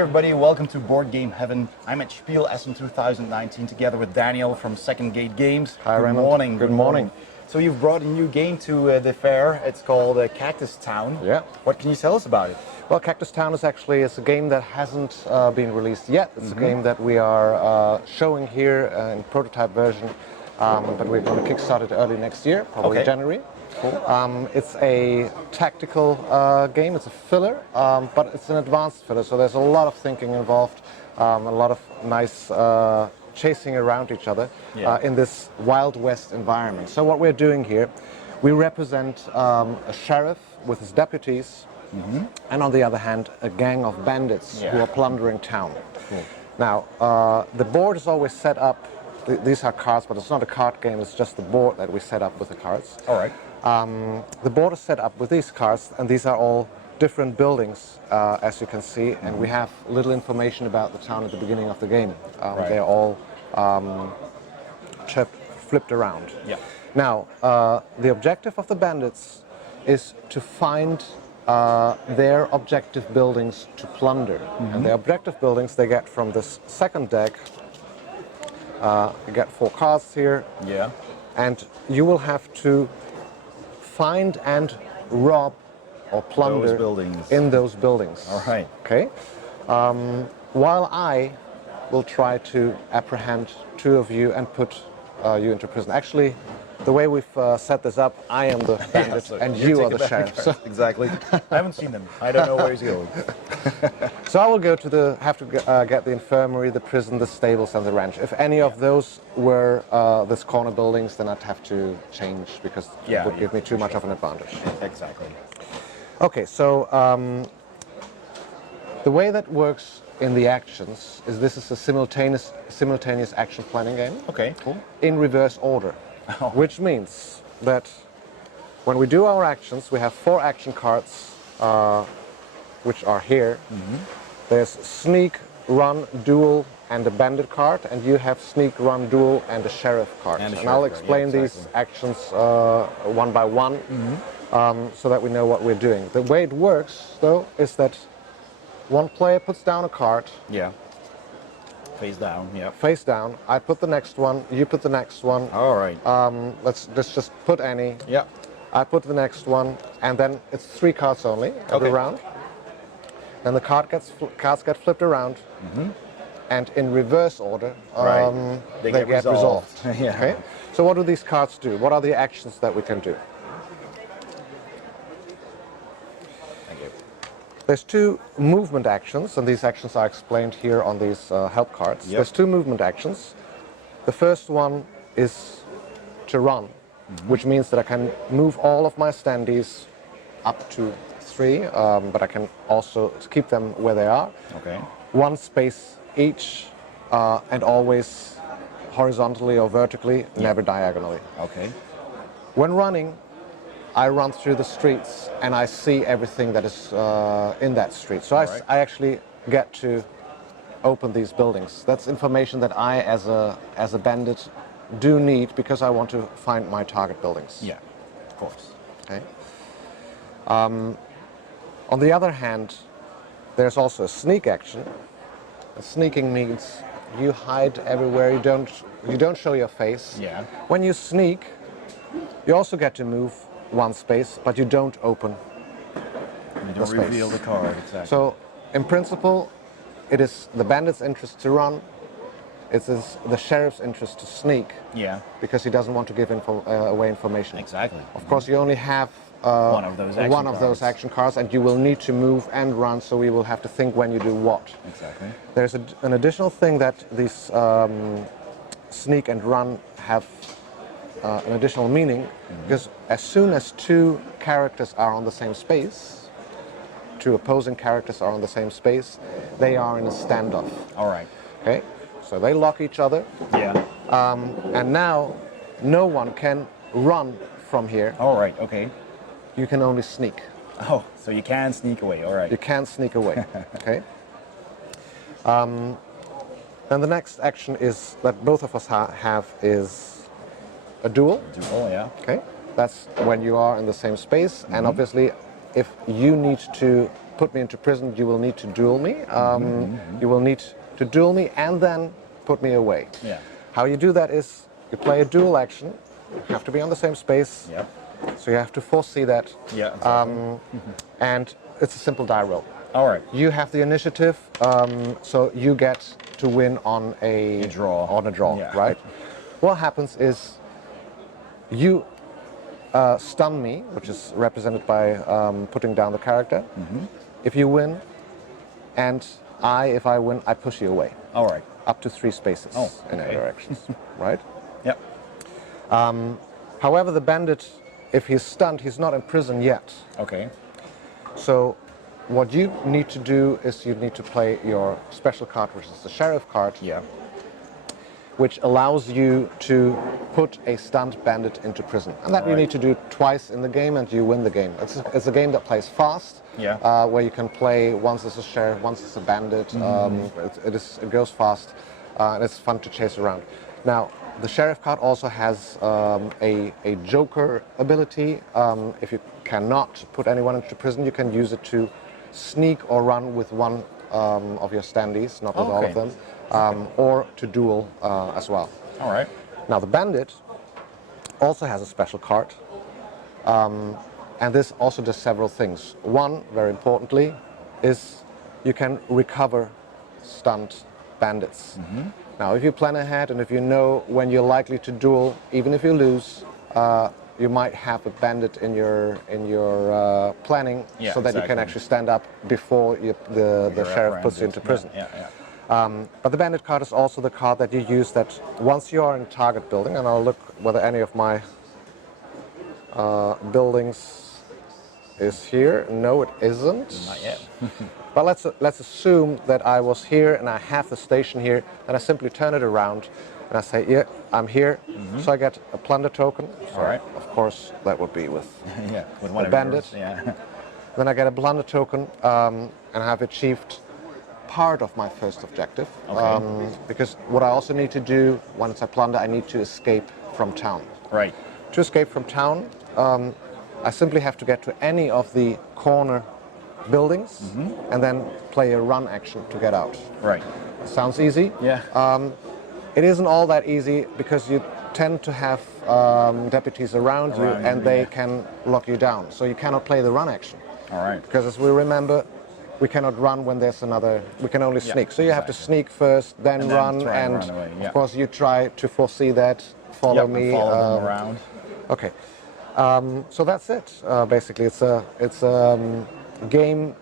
everybody, welcome to Board Game Heaven. I'm at Spiel Essen 2019 together with Daniel from Second Gate Games. Hi, Good Raymond. morning. Good morning. So you've brought a new game to the fair. It's called Cactus Town. Yeah. What can you tell us about it? Well, Cactus Town is actually a game that hasn't been released yet. It's a game that we are showing here in prototype version, but we're going to kickstart it early next year, probably January. Cool. It's a tactical game. It's a filler, but it's an advanced filler, so there's a lot of thinking involved, a lot of nice chasing around each other in this Wild West environment. So what we're doing here, we represent a sheriff with his deputies, and on the other hand, a gang of bandits who are plundering town. Cool. Now, the board is always set up. These are cards, but it's not a card game. It's just the board that we set up with the cards. All right. The board is set up with these cards, and these are all different buildings, as you can see, and we have little information about the town at the beginning of the game. They're all flipped around. Yeah. Now, the objective of the bandits is to find their objective buildings to plunder. And the objective buildings they get from this second deck. You get 4 cards here. Yeah. And you will have to find and rob or plunder in those buildings. All right. Okay. While I will try to apprehend 2 of you and put you into prison. Actually, the way we've set this up, I am the bandit so and you are the sheriff. So exactly. I haven't seen them. I don't know where he's going. So I will go to get the infirmary, the prison, the stables, and the ranch. If any of those were this corner buildings, then I'd have to change because it would give me too much of an advantage. Exactly. Okay, so the way that works in the actions is this is a simultaneous action planning game. Okay, cool. In reverse order, which means that when we do our actions, we have 4 action cards, which are here. There's sneak, run, duel, and a bandit card, and you have sneak, run, duel, and a sheriff card. And I'll explain these actions one by one, so that we know what we're doing. The way it works, though, is that one player puts down a card. Yeah. Face down. Yeah. Face down. I put the next one. You put the next one. All right. Let's just put any. Yeah. I put the next one, and then it's 3 cards only every round. Then the cards get flipped around, and in reverse order, they get resolved. Okay. So what do these cards do? What are the actions that we can do? Thank you. There's 2 movement actions, and these actions are explained here on these help cards. Yep. There's 2 movement actions. The first one is to run, which means that I can move all of my standees up to 3, but I can also keep them where they are. Okay. 1 space each, and always horizontally or vertically, never diagonally. Okay. When running, I run through the streets and I see everything that is in that street. So I actually get to open these buildings. That's information that I, as a bandit, do need because I want to find my target buildings. Yeah, of course. Okay. On the other hand, there's also a sneak action. Sneaking means you hide everywhere. You don't show your face. Yeah. When you sneak, you also get to move 1 space, but you don't open. You don't reveal the card, exactly. So, in principle, it is the bandit's interest to run. It is the sheriff's interest to sneak. Yeah. Because he doesn't want to give away information. Exactly. Of course, you only have one of those action cards, and you will need to move and run, so we will have to think when you do what. Exactly. There's an additional thing that these sneak and run have an additional meaning, because as soon as 2 characters are on the same space, 2 opposing characters are on the same space, they are in a standoff. All right. Okay, so they lock each other. Yeah. And now no one can run from here. All right. Okay. You can only sneak. Oh, so you can sneak away. All right. You can't sneak away. Okay. Then the next action is that both of us have is a duel. Duel, yeah. Okay. That's when you are in the same space, and obviously, if you need to put me into prison, you will need to duel me. You will need to duel me and then put me away. Yeah. How you do that is you play a duel action. You have to be on the same space. Yep. So you have to foresee that. Yeah. Exactly. And it's a simple die roll. All right. You have the initiative, so you get to win on a draw. On a draw, Yeah. right? What happens is you stun me, which is represented by putting down the character. If you win, and if I win, I push you away. All right. Up to 3 spaces in any directions, right? Yep. However, the bandit, if he's stunned, he's not in prison yet. Okay. So what you need to do is you need to play your special card, which is the sheriff card, Yeah. which allows you to put a stunned bandit into prison. And that you need to do twice in the game and you win the game. It's a game that plays fast, where you can play once as a sheriff, once as a bandit. It goes fast and it's fun to chase around. Now, the sheriff card also has a joker ability. If you cannot put anyone into prison, you can use it to sneak or run with one of your standees, not with all of them. Or to duel as well. All right. Now the bandit also has a special card, and this also does several things. One, very importantly, is you can recover stunned bandits. Now if you plan ahead and if you know when you're likely to duel, even if you lose, you might have a bandit in your planning, so that you can actually stand up before the sheriff puts you into prison. But the bandit card is also the card that you use that once you are in target building, and I'll look whether any of my buildings is here. No, it isn't. Not yet. But let's assume that I was here and I have the station here, and I simply turn it around and I say, yeah, I'm here. So I get a plunder token. So All right. Of course, that would be with with one a of bandit. yours. Yeah. Then I get a plunder token, and I have achieved part of my first objective. Because what I also need to do once I plunder, I need to escape from town. Right. To escape from town, I simply have to get to any of the corner buildings and then play a run action to get out. Right. Sounds easy? Yeah. It isn't all that easy because you tend to have deputies around you and they can lock you down. So you cannot play the run action. All right. Because as we remember, we cannot run when there's another, we can only sneak. So you have to sneak first, then run, and run away. of course you try to foresee that, follow me. Follow them around. Okay. So that's it. Basically, it's a game,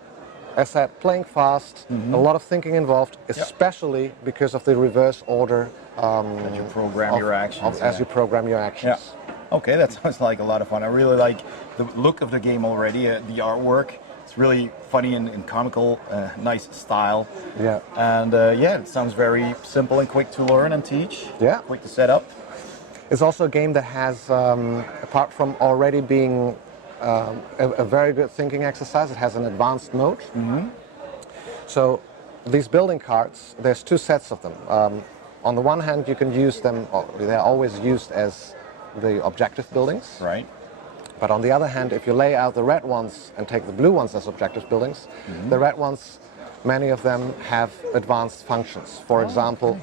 as I said, playing fast, a lot of thinking involved, especially because of the reverse order. That you program your actions. As you program your actions. Yeah. Okay, that sounds like a lot of fun. I really like the look of the game already, the artwork. It's really funny and comical, nice style. Yeah. And it sounds very simple and quick to learn and teach. Yeah. Quick to set up. It's also a game that has, apart from already being a very good thinking exercise, it has an advanced mode. So these building cards, there's 2 sets of them. On the one hand, you can use them, they're always used as the objective buildings. Right. But on the other hand, if you lay out the red ones and take the blue ones as objective buildings, the red ones, many of them have advanced functions. For example,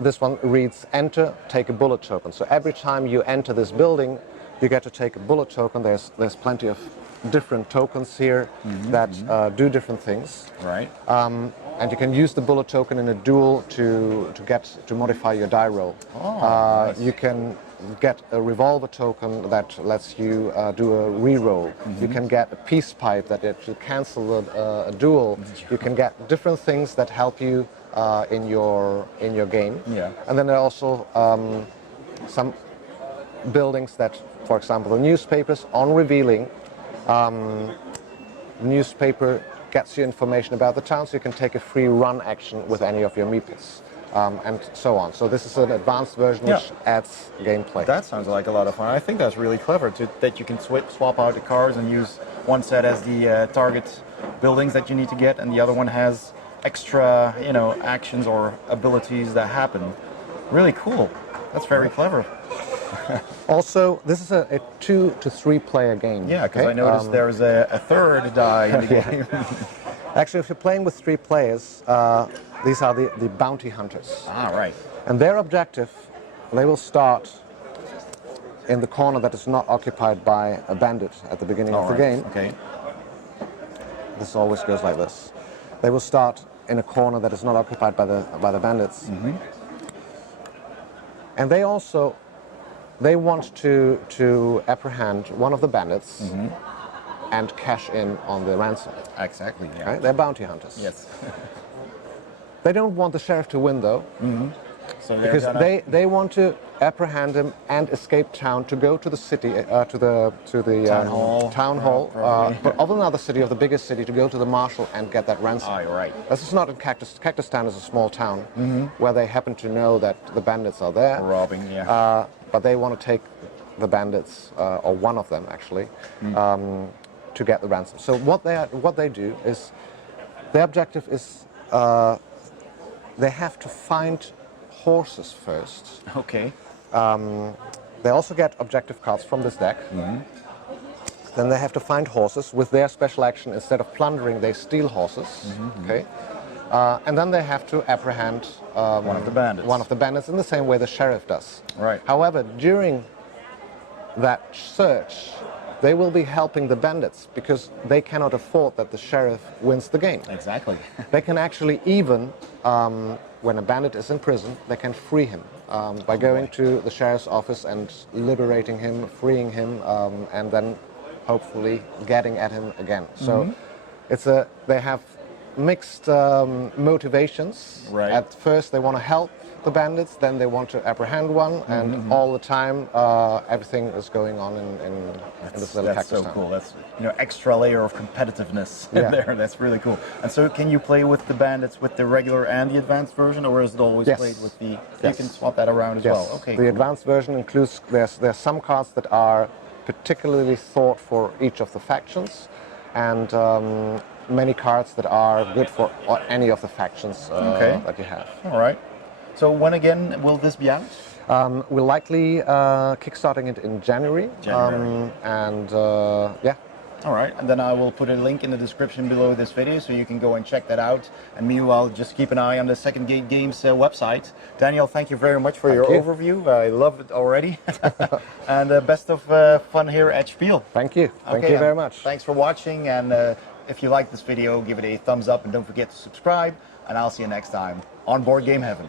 this one reads, enter, take a bullet token. So every time you enter this building, you get to take a bullet token. There's plenty of different tokens here that do different things. Right. And you can use the bullet token in a duel to modify your die roll. Nice. You can get a revolver token that lets you do a reroll. You can get a peace pipe that lets you cancel a duel. You can get different things that help you in your game. Yeah. And then there are also some buildings that, for example, the newspapers, on revealing, the newspaper gets you information about the town, so you can take a free run action with any of your meeples. And so on. So this is an advanced version which adds gameplay. That sounds like a lot of fun. I think that's really clever that you can swap out the cards and use one set as the target buildings that you need to get, and the other one has extra, actions or abilities that happen. Really cool. That's very clever. Also, this is a 2 to 3 player game. Yeah, because I noticed there's a third die in the game. Actually, if you're playing with 3 players, these are the bounty hunters. Ah, right. And their objective, they will start in the corner that is not occupied by a bandit at the beginning of the game. Okay. This always goes like this. They will start in a corner that is not occupied by the bandits. Mm-hmm. And they want to apprehend one of the bandits and cash in on the ransom. Exactly. Yeah. Right? They're bounty hunters. Yes. They don't want the sheriff to win though. So Because they want to apprehend him and escape town to go to the city, to the town hall, but of another city, of the biggest city, to go to the marshal and get that ransom. Oh, you're right. This is not in Cactus. Cactus Town is a small town where they happen to know that the bandits are there. Robbing, yeah. But they want to take the bandits, or one of them actually, to get the ransom. So what they do is, their objective is they have to find horses first. Okay. They also get objective cards from this deck. Then they have to find horses. With their special action, instead of plundering, they steal horses. Okay. And then they have to apprehend One of the bandits. One of the bandits in the same way the sheriff does. Right. However, during that search, they will be helping the bandits because they cannot afford that the sheriff wins the game. Exactly. They can actually even, when a bandit is in prison, they can free him by going to the sheriff's office and liberating him, freeing him, and then hopefully getting at him again. So they have mixed motivations. Right. At first they want to help the bandits, then they want to apprehend one, and all the time everything is going on in this little Cactus Town. That's so cool. That's extra layer of competitiveness in there. That's really cool. And so, can you play with the bandits with the regular and the advanced version, or is it always played with the? You can swap that around as well. Okay. The advanced version includes there's some cards that are particularly thought for each of the factions, and many cards that are good for any of the factions that you have. All right. So when again will this be out? We're likely kickstarting it in January. Yeah. All right, and then I will put a link in the description below this video so you can go and check that out. And meanwhile, just keep an eye on the Second Gate Games website. Daniel, thank you very much for your overview. I love it already. And best of fun here at Spiel. Thank you. Thank you very much. Thanks for watching. And if you like this video, give it a thumbs up and don't forget to subscribe. And I'll see you next time on Board Game Heaven.